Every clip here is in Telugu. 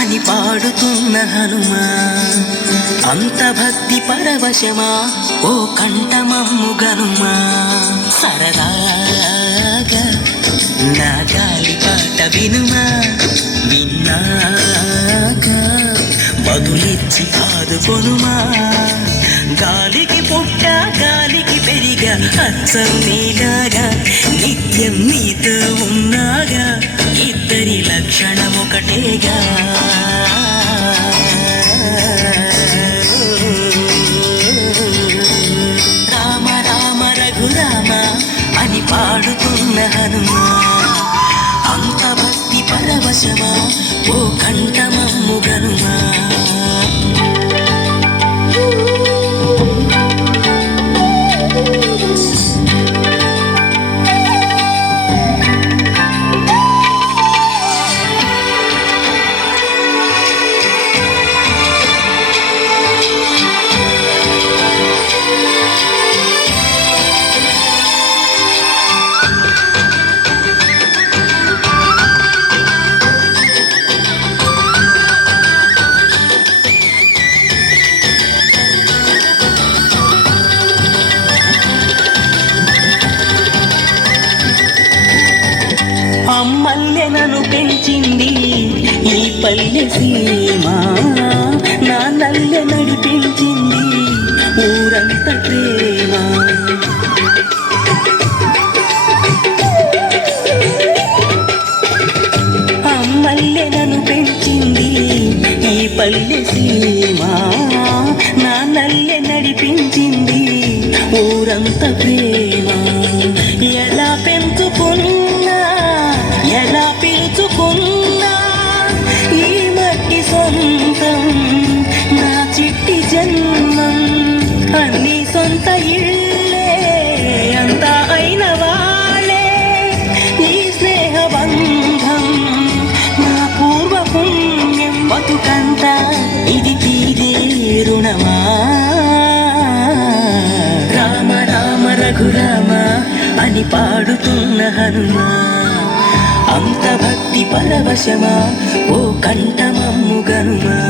అని పాడుతున్న హనుమా, అంత భక్తి పరవశమా ఓ కంఠమమ్ము గనుమా. సరదాగా నా గాలి పాట వినుమా, విన్నాక బదులిచ్చి ఆదుకొనుమా. గాలికి పుట్ట గాలికి పెరిగా అచ్చం నీలాగా, నిత్యం నీతో ఉన్నాగా, ఇద్దరి లక్షణం ఒకటేగా. రామ రామ రఘురామ అని పాడుతున్న హనుమా, అంత భక్తి పరవశమా ఓ కంఠమమ్ము గనుమా. అమ్మల్లె నన్ను పెంచింది ఈ పల్లె సీమ, నా నల్లె నడిపించింది ఊరంత ప్రేమ. అమ్మల్లె నన్ను పెంచింది ఈ పల్లె సీమ, నా నల్లె నడిపించింది ఊరంత ప్రేమ. ఎలా పెంచుకున్నా ఎలా పిలుచుకున్నా ఈ మట్టి సొంతం, నా చిట్టి జన్మం. అన్ని సొంత ఇళ్ళే అంతా అయిన వాళ్ళే ఈ స్నేహ బంధం, నా పూర్వ పుణ్యం. బతుకంతా ఇది తీరే రుణమా. రామ రామ రఘురామ అని పాడుతున్న హనుమా, అంత భక్తి పరవశమా ఓ కంఠమమ్ము గనుమా.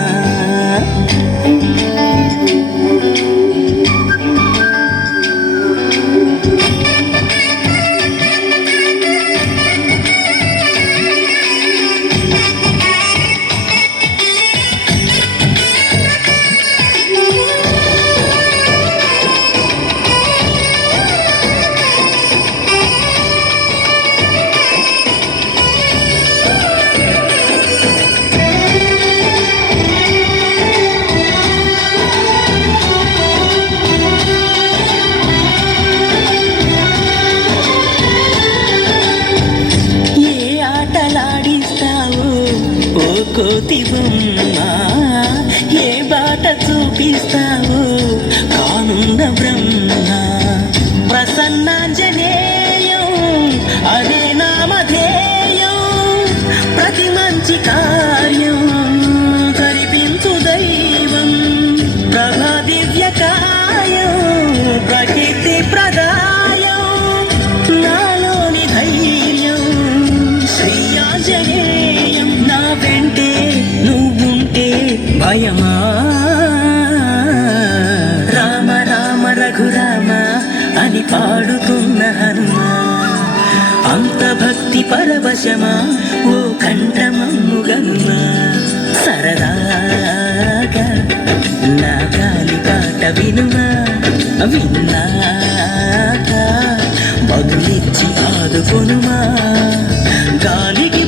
కోతి బొమ్మ ఏ బాట చూపిస్తావో కానున్న బ్రహ్మ. ప్రసన్నాంజనేయం అదే నామధేయం, ప్రతి మంచి కార్యం కరిపించు దైవం. ప్రభా దివ్య కాయం ప్రకీర్తి ప్రదాయం, నాలోని ధైర్యం శ్రీ ఆంజనేయం. నా వెంటే నువ్వుంటే భయమా. రామ రామ రఘురామ అని పాడుతున్న హనుమా, అంత భక్తి పరవశమా ఓ కంఠమమ్ము గనుమా. సరదాగా నా గాలి పాట వినుమా, విన్నాక బదులిచ్చి ఆదుకొనుమా. గాలికి